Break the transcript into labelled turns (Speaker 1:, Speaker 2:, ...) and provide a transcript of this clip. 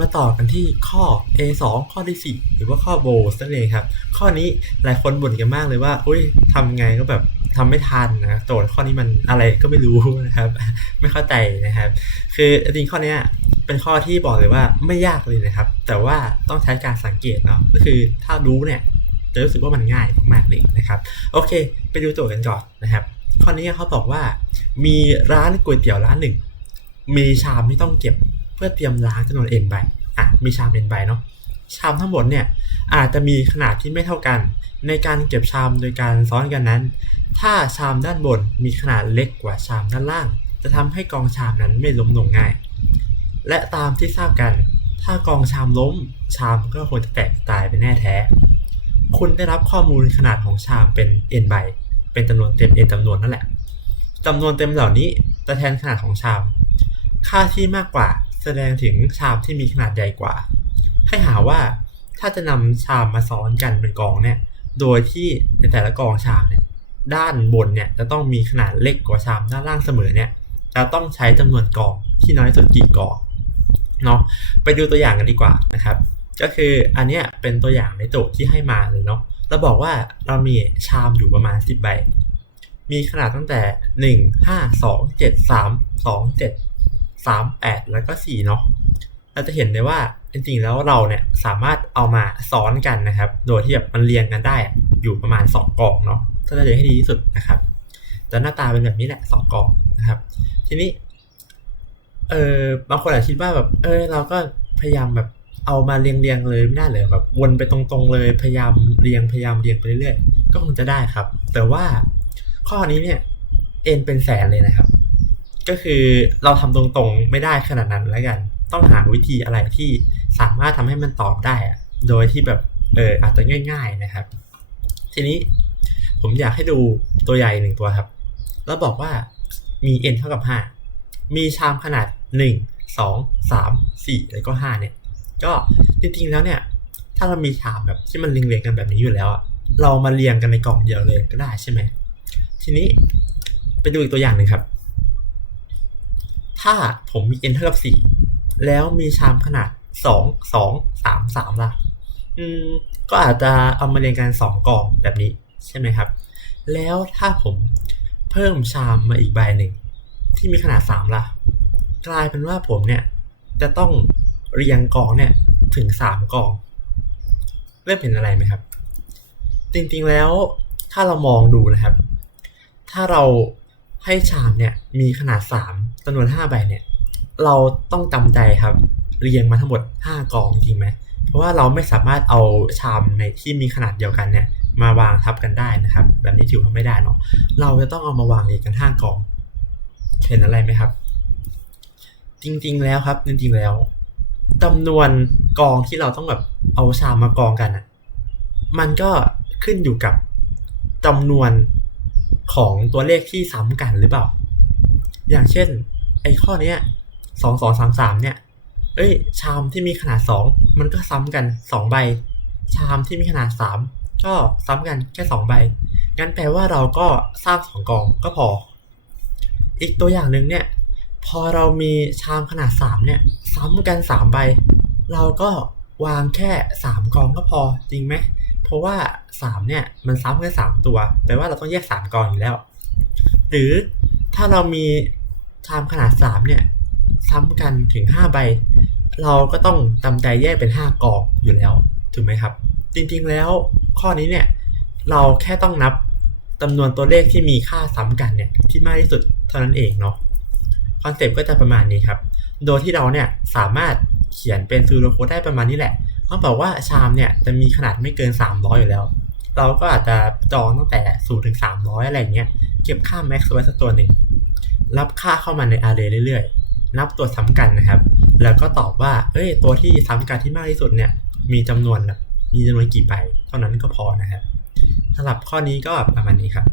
Speaker 1: มาต่อกันที่ข้อ A2 ข้อที่4หรือว่าข้อโบสนั่นเองครับ ข้อนี้หลายคนบ่นกันมากเลยว่า อุ้ยทำไงก็แบบทำไม่ทันนะโจทย์ข้อนี้มันอะไรก็ไม่รู้นะครับ ไม่เข้าใจนะครับ คือจริงข้อนี้เป็นข้อที่บอกเลยว่าไม่ยากเลยนะครับ แต่ว่าต้องใช้การสังเกตเนาะก็คือถ้ารู้เนี่ยจะรู้สึกว่ามันง่ายมากๆเลยนะครับ โอเค ไปดูโจทย์กันก่อนนะครับ ข้อนี้เขาบอกว่า มีร้านก๋วยเตี๋ยวร้านหนึ่ง มีชามที่ต้องเก็บ เพื่อเตรียมล้างจำนวน n ใบอะมีชาม n ใบเนาะชามทั้งหมดเนี่ยอาจจะมีขนาดที่ไม่เท่ากัน ในการเก็บชามโดยการซ้อนกันนั้น ถ้าชามด้านบนมีขนาดเล็กกว่าชามด้านล่าง จะทำให้กองชามนั้นไม่ล้มลงง่าย และตามที่ทราบกัน ถ้ากองชามล้ม ชามก็ควรจะแตกตายเป็นแน่แท้ คุณได้รับข้อมูลขนาดของชามเป็น n ใบเป็นจำนวนเต็ม n จำนวนนั่นแหละจำนวนเต็มเหล่านี้จะแทนขนาดของชาม ค่าที่มากกว่า แสดงถึงชามที่มีขนาดใหญ่กว่า ให้หาว่าถ้าจะนำชามมาซ้อนกันเป็นกองเนี่ย โดยที่ในแต่ละกองชามเนี่ย ด้านบนเนี่ยจะต้องมีขนาดเล็กกว่าชามด้านล่างเสมอเนี่ยจะต้องใช้จำนวนกองที่น้อยสุดกี่กองเนาะไปดูตัวอย่างกันดีกว่านะครับ ก็คืออันเนี้ยเป็นตัวอย่างในโจทย์ที่ให้มาเลยเนาะเราบอกว่าเรามีชามอยู่ประมาณ 10 ใบ มีขนาดตั้งแต่ 1 5 2 7 3 2 7 3 8 แล้วก็ 4 เนาะเราจะเห็นได้ว่าจริงๆแล้วเราเนี่ยสามารถเอามาซ้อนกันนะครับ โดยที่แบบมันเรียงกันได้อยู่ประมาณ 2กองเนาะถ้าจะให้ดีที่สุดนะครับแต่หน้าตาเป็นแบบนี้แหละ2กองนะครับ ทีนี้เออบางคนอาจคิดว่าแบบ เออเราก็พยายามแบบเอามาเรียงเรียงเลยไม่ได้เลยแบบวนไปตรงๆเลยพยายามเรียงพยายามเรียงไปเรื่อยๆก็คงจะได้ครับ แต่ว่าข้อนี้เนี่ยเอ็นเป็นแสนเลยนะครับ ก็คือเราทำตรงๆไม่ได้ขนาดนั้นแล้วกัน ต้องหาวิธีอะไรที่สามารถทำให้มันตอบได้อะโดยที่แบบเอออาจจะง่าย ๆนะครับ ทีนี้ผมอยากให้ดูตัวใหญ่หนึ่งตัวครับ แล้วบอกว่ามี n เท่ากับ 5 มีชามขนาด 1 2 3 4 แล้วก็ 5 เนี่ย ก็จริงๆแล้วเนี่ย ถ้าเรามีชามแบบที่มันเรียงๆกันแบบนี้อยู่แล้วอะเรามาเรียงกันในกล่องเดียวเลยก็ได้ใช่ไหมทีนี้ไปดูอีกตัวอย่างหนึ่งครับ ถ้าผมมี n เท่ากับ4แล้วมีชามขนาด2 2 3 3ล่ะ อืม ก็อาจจะเอามาเรียงกัน2กล่องแบบนี้ใช่ไหมครับ แล้วถ้าผมเพิ่มชามมาอีกใบหนึ่งที่มีขนาด3ล่ะ กลายเป็นว่าผมเนี่ยจะต้องเรียงกองเนี่ยถึง3กอง เริ่มเห็นอะไรไหมครับ จริงๆแล้วถ้าเรามองดูนะครับ ถ้าเรา ให้ชามเนี่ยมีขนาด 3จำนวน 5 ใบเนี่ย เราต้องจำใจครับ เรียงมาทั้งหมด 5 กองจริงไหม เพราะว่าเราไม่สามารถเอาชามในที่มีขนาดเดียวกันเนี่ย มาวางทับกันได้นะครับ แบบนี้ถือว่าไม่ได้เนาะเราจะต้องเอามาวางเรียงกัน 5 กอง เห็นอะไรไหมครับ จริงๆแล้วครับจริงๆแล้วจำนวนกองที่เราต้องแบบเอาชามมากองกันอะมันก็ขึ้นอยู่กับจำนวน ของตัวเลขที่ซ้ำกันหรือเปล่า อย่างเช่น ไอ้ข้อเนี้ยสองสองสามสามเนี่ย เอ้ย ชามที่มีขนาดสองมันก็ซ้ำกันสองใบ ชามที่มีขนาดสามก็ซ้ำกันแค่สองใบ งั้นแปลว่าเราก็สร้างสองกองก็พอ อีกตัวอย่างหนึ่งเนี่ย พอเรามีชามขนาด3เนี่ย ซ้ำกัน3ใบ เราก็วางแค่3กองก็พอจริงไหม เพราะว่า 3 เนี่ย มันซ้ำกัน3ตัวแปลว่าเราต้องแยก 3กองอยู่แล้ว หรือถ้าเรามีชามขนาด 3 เนี่ย ซ้ำกันถึง 5 ใบ เราก็ต้องจำใจแยกเป็น 5 กองอยู่แล้วถูกไหมครับ จริงๆแล้วข้อนี้เนี่ย เราแค่ต้องนับจำนวนตัวเลขที่มีค่าซ้ำกันเนี่ยที่มากที่สุดเท่านั้นเองเนาะคอนเซปต์ก็จะประมาณนี้ครับ โดยที่เราเนี่ยสามารถเขียนเป็นซูโดโค้ดได้ประมาณนี้แหละ เขาบอกว่าชามเนี่ยจะมีขนาดไม่เกิน 300 อยู่แล้ว เราก็อาจจะจองตั้งแต่0ถึง 300 อะไรเงี้ย เก็บค่า max ไว้สักตัวหนึ่ง รับค่าเข้ามาใน array เรื่อยๆ นับตัวซ้ำกันนะครับ แล้วก็ตอบว่า เอ้ย ตัวที่ซ้ำกันที่มากที่สุดเนี่ย มีจำนวน มีจำนวนกี่ใบ เท่านั้นก็พอนะครับสำหรับข้อนี้ก็ประมาณนี้ครับ